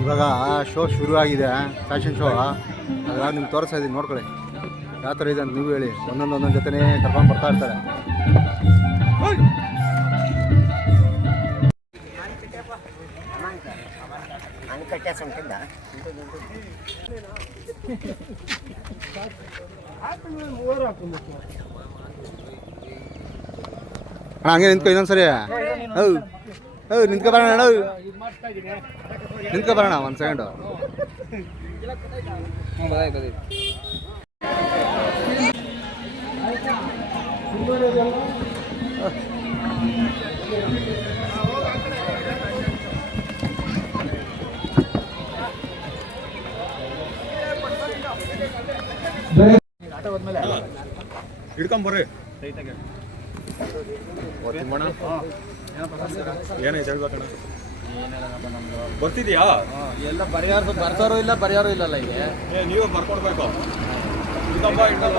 ಇವಾಗ ಶೋ ಶುರು ಆಗಿದೆ ಫ್ಯಾಷನ್ ಶೋ ಅದ ನಿಮ್ಗೆ ತೋರಿಸ್ತಾ ಇದ್ದೀನಿ ನೋಡ್ಕೊಳ್ಳಿ. ಯಾವ ಥರ ಇದೆ ಅಂತ ನೀವು ಹೇಳಿ. ಒಂದೊಂದು ಒಂದೊಂದು ಜೊತೆನೇ ಕರ್ಕೊಂಡು ಬರ್ತಾ ಇರ್ತಾರೆ. ಅಣ್ಣ ಹಂಗೆ ನಿಂತ್ಕೊ ಇನ್ನೊಂದ್ಸರಿ ಹೌದು ಹೌದು ನಿಂತ್ಕೊ ಬರೋಣ ಅಣ್ಣ ನಿಂತ್ಕೊ ಬರೋಣ ಒಂದು ಸೆಕೆಂಡು ಹಿಡ್ಕೊಂಬರ್ರಿ. ಏನೈತೆ ಹೇಳ್ಬೇಕಣ್ಣ? ಬರ್ತಿದ್ಯಾ? ಎಲ್ಲ ಬರೆಯೋರು ಬರ್ತಾರೋ ಇಲ್ಲ ಬರೆಯೋರು ಇಲ್ಲಲ್ಲ ಈಗ ನೀವು ಬರ್ಕೊಡ್ಬೇಕು ಹಿಡ್ಕೊಂಬ ಹಿಡ್ಕೊಂಬ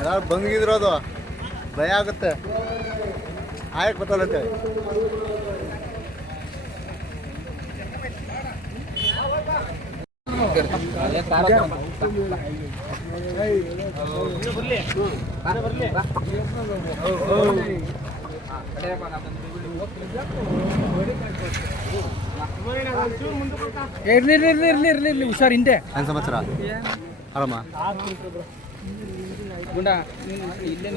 ಎಲ್ಲಾರು ಬಂದಿದ್ರು ಅದು ಭಯ ಆಗುತ್ತೆ. ಆಯ್ಕೆ ಗೊತ್ತಾಗುತ್ತೆ ಇರ್ಲಿ ಇರ್ಲಿ ಇರ್ಲಿ ಇರ್ಲಿ ಇರ್ಲಿ ಇರ್ಲಿ ಹುಷಾರ್ ಹಿಂದೆ. ಏನು ಸಮಾಚಾರ? ಆರಾಮ? ಗುಂಡ. ಇಲ್ಲೇ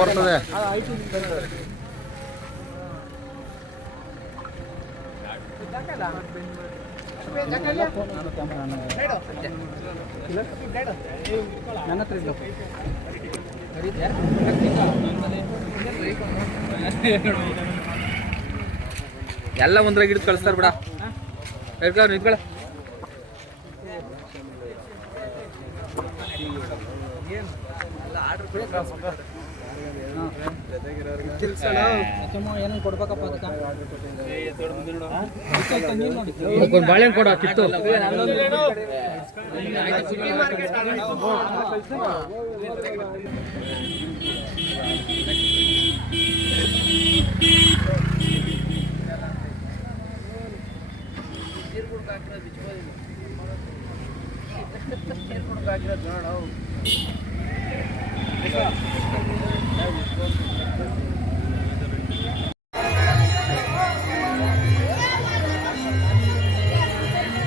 ಬರ್ತದೆ. ನನ್ನ ಹತ್ರ ಇಲ್ಲ ಎಲ್ಲ ಒಂದ್ರಾಗ ಹಿಡಿದು ಕಳಿಸ್ತಾರ ಬಿಡ. ಹೇಳ್ಕೊ ನಿಂತ್ಕೊಳ ಕೊಡಬೇಕಪ್ಪ ಕೊಡ್ಬೇಕಪ್ಪ ಅದಕ್ಕೆ ಬಾಳೆಹಣ್ಣು ಹೌದು ಕಿತ್ತು.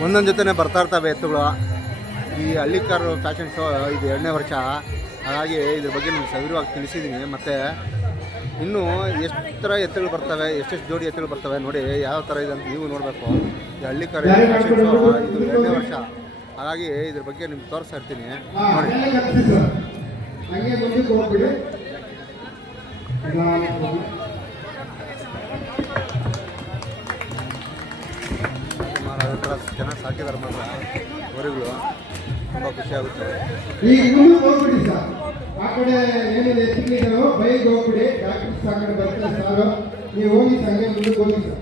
ಒಂದೊಂದು ಜೊತೆನೇ ಬರ್ತಾ ಇರ್ತವೆ ಎತ್ತುಗಳು. ಈ ಹಳ್ಳಿಕಾರು ಫ್ಯಾಷನ್ ಶೋ ಇದು ಎರಡನೇ ವರ್ಷ. ಹಾಗಾಗಿ ಇದ್ರ ಬಗ್ಗೆ ನಿಮ್ಗೆ ಸವಿರವಾಗಿ ತಿಳಿಸಿದ್ದೀನಿ ಮತ್ತು ಇನ್ನೂ ಎಷ್ಟು ಥರ ಎತ್ತುಗಳು ಬರ್ತವೆ, ಎಷ್ಟೆಷ್ಟು ಜೋಡಿ ಎತ್ತುಗಳು ಬರ್ತವೆ ನೋಡಿ ಯಾವ ಥರ ಇದೆ ಅಂತ ನೀವು ನೋಡಬೇಕು. ಈ ಹಳ್ಳಿಕಾರ ಫ್ಯಾಷನ್ ಶೋ ಇದು ಎರಡನೇ ವರ್ಷ. ಹಾಗಾಗಿ ಇದ್ರ ಬಗ್ಗೆ ನಿಮ್ಗೆ ತೋರಿಸ್ತಾ ಇರ್ತೀನಿ. ನೋಡಿ. ಹಂಗೆ ಮುಂದಕ್ಕೆ ಹೋಗ್ಬಿಡಿ. ಜನ ಸಾಕಿದ್ದಾರೆ ಮಾತ್ರ ಅವರಿಗಳು ತುಂಬ ಖುಷಿ ಆಗುತ್ತೆ ಈಗ ಮುಂದಕ್ಕೆ ಹೋಗ್ಬಿಡಿ ಸರ್. ಆ ಕಡೆ ಏನೇನು ಎತ್ತಿದ್ದಾರೋ ಬೈಕ್ ಹೋಗ್ಬಿಡಿ. ಡಾಕ್ಟರ್ಸ್ ಆ ಕಡೆ ಬರ್ತಾರೆ ಸಾರು. ನೀವು ಹೋಗಿ ಸಂಘ ಮುಂದಕ್ಕೆ ಹೋಗಿ ಸರ್.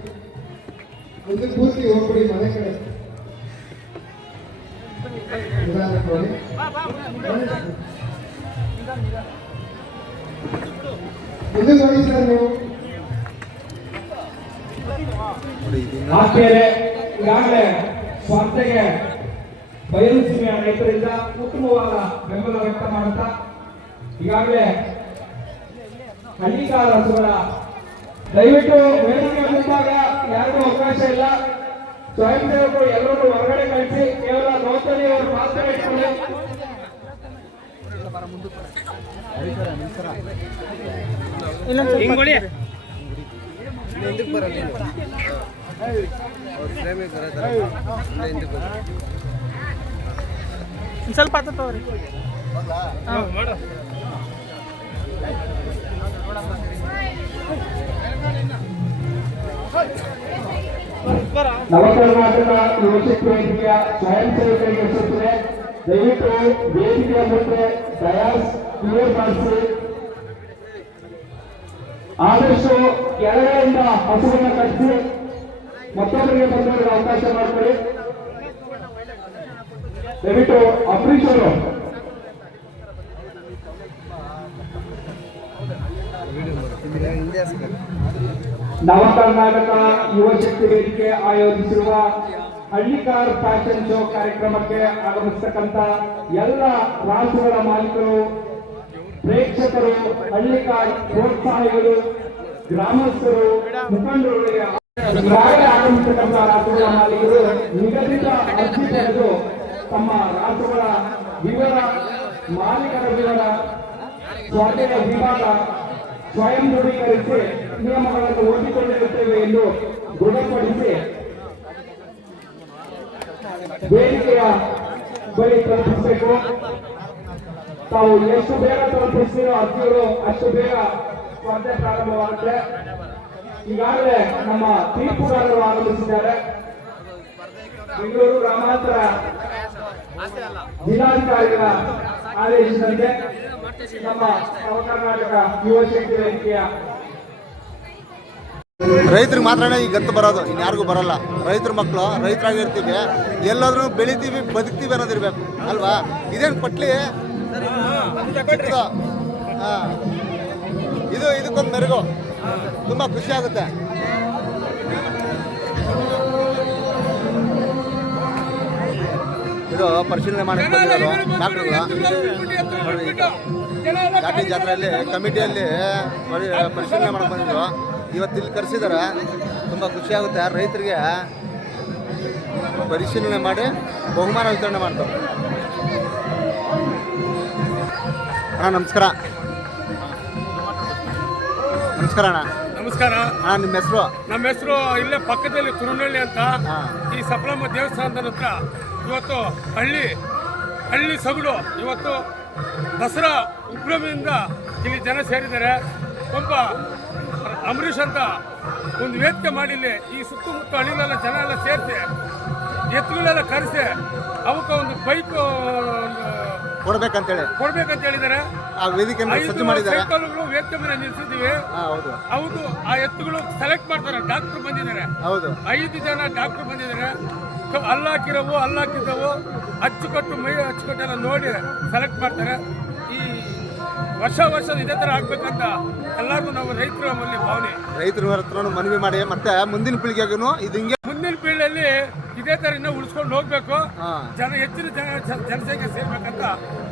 ಮುಂದಕ್ಕೆ ಪೂರ್ತಿ ಹೋಗ್ಬಿಡಿ ಮನೆ ಕಡೆ. ಸರ್ ಆಸ್ಟ್ರೇಲಿಯಾ ಈಗಾಗಲೇ ಸ್ಪರ್ಧೆಗೆ ಬಯಲು ಸೀಮೆಯ ರೈತರಿಂದ ಉತ್ತಮವಾದ ಬೆಂಬಲ ವ್ಯಕ್ತ ಮಾಡುತ್ತಾ, ಈಗಾಗಲೇ ಹಳ್ಳಿಗಾರ ಹಸುಗಳ ದಯವಿಟ್ಟು ವೇದಿಕೆ ಮುಂದಾಗ ಯಾರಿಗೂ ಅವಕಾಶ ಇಲ್ಲ. ಸ್ವಯಂ ಸೇವಕರು ಎಲ್ಲರೂ ಹೊರಗಡೆ ಕಳಿಸಿ, ಕೇವಲ ನೋಂದಣಿಯವರು ಮಾತ್ರ ಇಟ್ಕೊಳ್ಳಿ ಸ್ವಲ್ಪ ಆತವ್ರಿ ನವಕರ್ನಾಟಕ ಯುವಶಕ್ತಿ ಸ್ವಯಂ ಸೇವಕರಿಗೆ ದಯವಿಟ್ಟು ವೇದಿಕೆಯ ಮುಂದೆ ಡಯಾಸ್ ಪ್ಯೂರ್ ಮಾಡಿಸಿ ಆದಷ್ಟು ಕೆಳಗಡೆಯಿಂದ ಹಸುವನ್ನ ಕಟ್ಟಿಸಿ ಮತ್ತೊಬ್ಬರಿಗೆ ಬಂದವರಿಗೆ ಅವಕಾಶ ಮಾಡಿಕೊಡಿ ದಯವಿಟ್ಟು ಅಂಬರೀಶ್ ನವ ಕರ್ನಾಟಕ ಯುವ ಶಕ್ತಿ ವೇದಿಕೆ ಆಯೋಜಿಸಿರುವ ಹಳ್ಳಿಕಾರ್ ಫ್ಯಾಷನ್ ಶೋ ಕಾರ್ಯಕ್ರಮಕ್ಕೆ ಆಗಮಿಸತಕ್ಕಂತ ಎಲ್ಲ ರಾಸುಗಳ ಮಾಲೀಕರು, ಪ್ರೇಕ್ಷಕರು, ಹಳ್ಳಿಕಾರ್ ಪ್ರೋತ್ಸಾಹಿಗಳು, ಗ್ರಾಮಸ್ಥರು, ಮುಖಂಡರುಗಳಿಗೆ ಈಗಾಗಲೇ ಆಗಮಿಸತಕ್ಕಂತ ರಾಸುಗಳ ಮಾಲೀಕರು ನಿಗದಿತ ಅರ್ಜಿ ಪಡೆದು ತಮ್ಮ ರಾಸುಗಳ ವಿವರ, ಮಾಲೀಕರ ವಿವರ, ಸ್ವಾಧೀನ ವಿಭಾಗ ಸ್ವಯಂ ದೃಢೀಕರಿಸಿ ನಿಯಮಗಳನ್ನು ಓದಿಕೊಂಡಿರುತ್ತೇವೆ ಎಂದು ದೃಢಪಡಿಸಿ ವೇದಿಕೆಯ ಬಳಿ ತಲುಪಿಸಬೇಕು. ತಾವು ಎಷ್ಟು ಬೇಗ ತಲುಪಿಸ್ತೀರೋ ಅರ್ಜಿಗಳು ಅಷ್ಟು ಬೇಗ ಸ್ಪರ್ಧೆ ಪ್ರಾರಂಭವಾಗುತ್ತೆ. ಈಗಾಗಲೇ ನಮ್ಮ ತೀರ್ಪುಗಾರರು ಆಗಮಿಸಿದ್ದಾರೆ. ಬೆಂಗಳೂರು ಗ್ರಾಮಾಂತರ ಜಿಲ್ಲಾಧಿಕಾರಿಗಳ ಆದೇಶದಂತೆ ನಮ್ಮ ನವ ಕರ್ನಾಟಕ ಯುವ ಶಕ್ತಿ ವೇದಿಕೆಯ ರೈತರಿಗೆ ಮಾತ್ರನೇ ಈ ಗತ್ತು ಬರೋದು ಇನ್ಯಾರಿಗೂ ಬರಲ್ಲ. ರೈತರ ಮಕ್ಕಳು ರೈತರಾಗಿರ್ತೀವಿ, ಎಲ್ಲಾದ್ರೂ ಬೆಳಿತೀವಿ, ಬದುಕ್ತೀವಿ ಅನ್ನೋದಿರ್ಬೇಕು ಅಲ್ವಾ? ಇದೇನು ಪಟ್ಲಿ? ಹಾಂ. ಇದು ಇದಕ್ಕೊಂದು ಮೆರುಗು. ತುಂಬ ಖುಷಿ ಆಗುತ್ತೆ. ಇದು ಪರಿಶೀಲನೆ ಮಾಡಕ್ಕೆ ಜಾತ್ರೆಯಲ್ಲಿ ಕಮಿಟಿಯಲ್ಲಿ ಪರಿ- ಪರಿಶೀಲನೆ ಮಾಡಕ್ಕೆ ಇವತ್ತು ಇಲ್ಲಿ ಕರೆಸಿದಾರೆ ತುಂಬ ಖುಷಿಯಾಗುತ್ತೆ ರೈತರಿಗೆ ಪರಿಶೀಲನೆ ಮಾಡಿ ಬಹುಮಾನ ವಿತರಣೆ ಮಾಡ್ತಾರೆ. ಅಣ್ಣ ನಮಸ್ಕಾರ. ನಮಸ್ಕಾರ ಅಣ್ಣ. ನಮಸ್ಕಾರ. ಅಣ್ಣ ನಿಮ್ಮ ಹೆಸರು? ನಮ್ಮ ಹೆಸರು ಇಲ್ಲೇ ಪಕ್ಕದಲ್ಲಿ ತುರುನಳ್ಳಿ ಅಂತ. ಈ ಸಪ್ಲಮ್ಮ ದೇವಸ್ಥಾನದ ಹತ್ರ ಇವತ್ತು ಹಳ್ಳಿ ಹಳ್ಳಿ ಸೊಗಡು. ಇವತ್ತು ದಸರಾ ಉಗ್ರಮಿಯಿಂದ ಇಲ್ಲಿ ಜನ ಸೇರಿದ್ದಾರೆ. ಒಬ್ಬ ಅಂಬರೀಷ್ ಅಂತ ಒಂದು ವೇದಿಕೆ ಮಾಡಿಲ್ಲಿ ಈ ಸುತ್ತಮುತ್ತ ಹಳ್ಳಿಲೆಲ್ಲ ಜನ ಎಲ್ಲ ಸೇರಿಸಿ ಎತ್ತುಗಳೆಲ್ಲ ಕರೆಸಿ ಅವಕ್ಕೆ ಒಂದು ಬೈಕ್ ಕೊಡ್ಬೇಕಂತೇಳಿ. ಕೊಡ್ಬೇಕಂತ ಹೇಳಿದ್ದಾರೆ. ಆ ವೇದಿಕೆಯನ್ನು ಐದು ಸಜ್ಜು ಮಾಡಿದ್ದಾರೆ. ಸೈಕಲ್ಗಳು ವೇದಿಕೆ ಮೇಲೆ ನಿಲ್ಸಿದ್ದೀವಿ. ಹೌದು. ಹೌದು ಆ ಎತ್ತುಗಳು ಸೆಲೆಕ್ಟ್ ಮಾಡ್ತಾರೆ ಡಾಕ್ಟರ್ ಬಂದಿದ್ದಾರೆ. ಹೌದು. ಐದು ಜನ ಡಾಕ್ಟರ್ ಬಂದಿದ್ದಾರೆ. ಅಲ್ಲಾಕಿರವು ಅಲ್ಲಾಕಿದ್ದವು ಅಚ್ಚುಕಟ್ಟು ಮೈ ಅಚ್ಚುಕಟ್ಟೆಲ್ಲ ನೋಡಿ ಸೆಲೆಕ್ಟ್ ಮಾಡ್ತಾರೆ. ಈ ವರ್ಷ ವರ್ಷ ಇದೇ ಥರ ಆಗ್ಬೇಕಂತ ಎಲ್ಲರಿಗೂ ನಾವು ರೈತರ ಮೂಲ ಭಾವನೆ. ರೈತರ ಹತ್ರ ಮನವಿ ಮಾಡಿ ಮತ್ತೆ ಮುಂದಿನ ಪೀಳಿಗೆಗೂ ಇದು ಹಿಂಗೆ ಮುಂದಿನ ಪೀಳಿಗೆಯಲ್ಲಿ ಇದೇ ಥರ ಇನ್ನೂ ಉಳಿಸ್ಕೊಂಡು ಹೋಗ್ಬೇಕು. ಜನ ಹೆಚ್ಚಿನ ಜನ ಜನ- ಜನಸಂಖ್ಯೆ ಸೇರ್ಬೇಕಂತ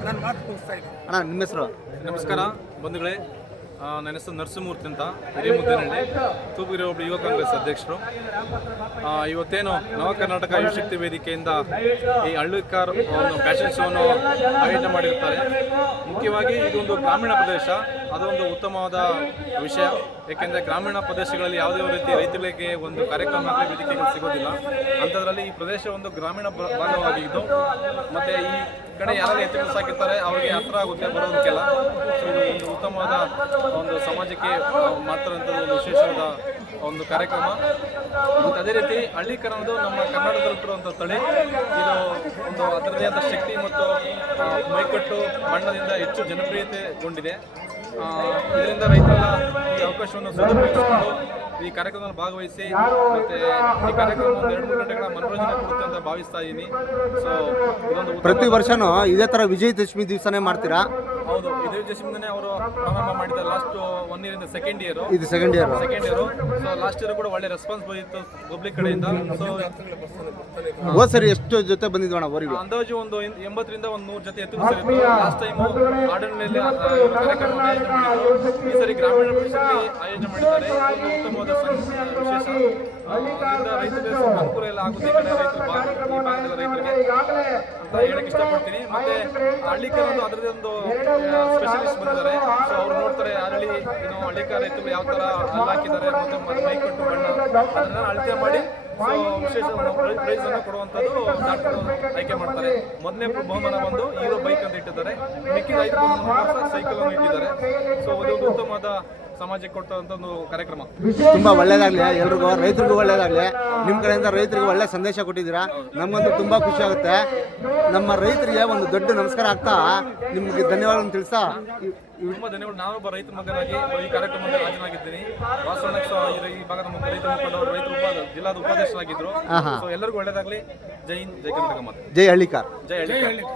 ನಾನು ಮಾತು ಮುಗಿಸ್ತಾ ಇದ್ದೀನಿ. ಅಣ್ಣ ನಿಮ್ಮ ಹೆಸರು? ನಮಸ್ಕಾರ ಬಂಧುಗಳೇ. ನನ್ನ ಹೆಸರು ನರಸಿಂಹಮೂರ್ತಿ ಅಂತ ಹಿರೇಮುದ್ದೇನಹಳ್ಳಿ ತೂಪುಗಿರಿ ಒಬ್ಬರು ಯುವ ಕಾಂಗ್ರೆಸ್ ಅಧ್ಯಕ್ಷರು. ಇವತ್ತೇನು ನವ ಕರ್ನಾಟಕ ಯುವಶಕ್ತಿ ವೇದಿಕೆಯಿಂದ ಈ ಹಳ್ಳಿಕಾರ್ ಫ್ಯಾಷನ್ ಶೋನು ಆಯೋಜನೆ ಮಾಡಿರ್ತಾರೆ ಮುಖ್ಯವಾಗಿ ಇದೊಂದು ಗ್ರಾಮೀಣ ಪ್ರದೇಶ. ಅದೊಂದು ಉತ್ತಮವಾದ ವಿಷಯ. ಏಕೆಂದರೆ ಗ್ರಾಮೀಣ ಪ್ರದೇಶಗಳಲ್ಲಿ ಯಾವುದೇ ರೀತಿ ರೈತರಿಗೆ ಒಂದು ಕಾರ್ಯಕ್ರಮ ಆಗಲಿ ವೇದಿಕೆಗಳು ಸಿಗೋದಿಲ್ಲ. ಅಂಥದ್ರಲ್ಲಿ ಈ ಪ್ರದೇಶ ಒಂದು ಗ್ರಾಮೀಣ ಭಾಗವಾಗಿದ್ದು, ಮತ್ತು ಈ ಕಡೆ ಯಾರು ರೈತರು ಸಾಕಿರ್ತಾರೆ ಅವರಿಗೆ ಹತ್ರ ಆಗುತ್ತೆ, ಬರೋದಕ್ಕೆಲ್ಲ. ಸೊ ಇದು ಒಂದು ಉತ್ತಮವಾದ ಒಂದು ಸಮಾಜಕ್ಕೆ ಮಾಡ್ತಾರಂಥದ್ದು ಒಂದು ವಿಶೇಷವಾದ ಒಂದು ಕಾರ್ಯಕ್ರಮ. ಮತ್ತು ಅದೇ ರೀತಿ ಹಳ್ಳಿಕರಣದು ನಮ್ಮ ಕರ್ನಾಟಕದಲ್ಲಿರುವಂಥ ತಳಿ. ಇದು ಒಂದು ಅದರದೇ ಆದ ಶಕ್ತಿ ಮತ್ತು ಮೈಕಟ್ಟು ಬಣ್ಣದಿಂದ ಹೆಚ್ಚು ಜನಪ್ರಿಯತೆಗೊಂಡಿದೆ ಇದರಿಂದ ರೈತರ ಈ ಅವಕಾಶವನ್ನು ಸದುಪಯೋಗಿಸಿಕೊಂಡು ಈ ಕಾರ್ಯಕ್ರಮದಲ್ಲಿ ಭಾಗವಹಿಸಿ ಮತ್ತೆ ಈ ಕಾರ್ಯಕ್ರಮ ಎರಡು, ಮೂರು ಗಂಟೆಗಳ ಮನೋರಂಜನೆ ಕೊಡುತ್ತೆ ಅಂತ ಭಾವಿಸ್ತಾ ಇದ್ದೀನಿ ಸೊ ಪ್ರತಿ ವರ್ಷನೂ ಇದೇ ಥರ ವಿಜಯದಶಮಿ ದಿವಸನೇ ಮಾಡ್ತೀರಾ? ಹೌದು ಇದೇ ಜಸಿಮಿಂದನೇ ಅವರು ಪ್ರಾರಂಭ ಮಾಡಿದ್ದಾರೆ ಲಾಸ್ಟ್ ಒನ್ ಇಯರ್ ಇಂದ ಸೆಕೆಂಡ್ ಇಯರ್ ಇದು second year second year so last year ಕೂಡ ಒಳ್ಳೆ ರೆಸ್ಪಾನ್ಸ್ ಬಂದಿತ್ತು ಪಬ್ಲಿಕ್ ಕಡೆಯಿಂದ. ಸೊ ಹೋದ್ ಸರಿ ಎಷ್ಟು ಜೊತೆ ಬಂದಿದ್ವು ಅಣ್ಣ ಅವರಿಗೆ ಅಂದಾಜು ಒಂದು ಎಂಬತ್ತರಿಂದ ಒಂದು ನೂರು ಜೊತೆ ಎತ್ತು ಲಾಸ್ಟ್ ಟೈಮ್ ಗಾರ್ಡನ್ ಮೇಲೆ ಈ ಸರಿ ಗ್ರಾಮೀಣ ಪ್ರದೇಶದಲ್ಲಿ ಆಯೋಜನೆ ಮಾಡಿದ್ದಾರೆ. ಉತ್ತಮವಾದ ವಿಶೇಷ. ರೈತರಿಗೆ ಅನುಕೂಲ ಎಲ್ಲ ಆಗುತ್ತೆ. ಕಡೆ ರೈತರು ಭಾಗದ ರೈತರಿಗೆ ಅಂತ ಇಷ್ಟಪಡ್ತೀನಿ. ಮತ್ತೆ ಹಳ್ಳಿಕಾರ ಒಂದು ಅದರದೇ ಒಂದು ಸ್ಪೆಷಲಿಸ್ಟ್ ಬಂದಿದ್ದಾರೆ. ಸೊ ಅವ್ರು ನೋಡ್ತಾರೆ ಹಳ್ಳಿ ಏನು ಹಳ್ಳಿಕಾರ ರೈತರು ಯಾವ ತರ ಹಲ್ಲು ಹಾಕಿದ್ದಾರೆ ಮತ್ತೆ ಮ- ಮೈ ಕಟ್ಟು ಬಣ್ಣ ಅದನ್ನ ಅಳತೆ ಮಾಡಿ. ಸೊ ವಿಶೇಷ ಪ್ರೈಸ್ ಅನ್ನು ಆಯ್ಕೆ ಮಾಡ್ತಾರೆ. ಮೊದಲನೇ ಬಹುಮಾನ ಬಂದು ಹೀರೋ ಬೈಕ್ ಅಂತ ಇಟ್ಟಿದ್ದಾರೆ. ಮಿಕ್ಕಿದ ಐದು ಸೈಕಲ್ ಅನ್ನು ಇಟ್ಟಿದ್ದಾರೆ. ಸೊ ಅದೊಂದು ಉತ್ತಮವಾದ ಸಮಾಜಕ್ಕೆ ಕೊಟ್ಟಂತ ಒಂದು ಕಾರ್ಯಕ್ರಮ ತುಂಬಾ ಒಳ್ಳೇದಾಗ್ಲಿ ಎಲ್ರಿಗೂ ರೈತರಿಗೂ ಒಳ್ಳೇದಾಗ್ಲಿ. ನಿಮ್ಮ ಕಡೆಯಿಂದ ರೈತರಿಗೆ ಒಳ್ಳೆ ಸಂದೇಶ ಕೊಟ್ಟಿದ್ದೀರಾ? ನಮಗಂತೂ ತುಂಬಾ ಖುಷಿ ಆಗುತ್ತೆ. ನಮ್ಮ ರೈತರಿಗೆ ಒಂದು ದೊಡ್ಡ ನಮಸ್ಕಾರ ಆಗ್ತಾ ನಿಮ್ಗೆ ಧನ್ಯವಾದಗಳನ್ನು ತಿಳಿಸಾ ಈ ಧನ್ಯವಾದ. ನಾನೊಬ್ಬ ರೈತ ಮಗನಾಗಿ ಈ ಕಾರ್ಯಕ್ರಮದಲ್ಲಿ ಹಾಜರಾಗಿದ್ದೀನಿ. ವಾಸವಣ್ಣ ಈ ಭಾಗದ ರೈತ ಮುಖಂಡರು ರೈತ ಉಪ ಜಿಲ್ಲಾದ ಉಪಾಧ್ಯಕ್ಷರಾಗಿದ್ದರು ಸೊ ಎಲ್ಲರಿಗೂ ಒಳ್ಳೇದಾಗಲಿ. ಜೈ ಹಿಂದ್ ಜೈ ಕರ್ನಾಟಕ ಮಾತು. ಜೈ ಹಳ್ಳಿಕಾರ್. ಜೈ ಹಳ್ಳಿಕಾರ್.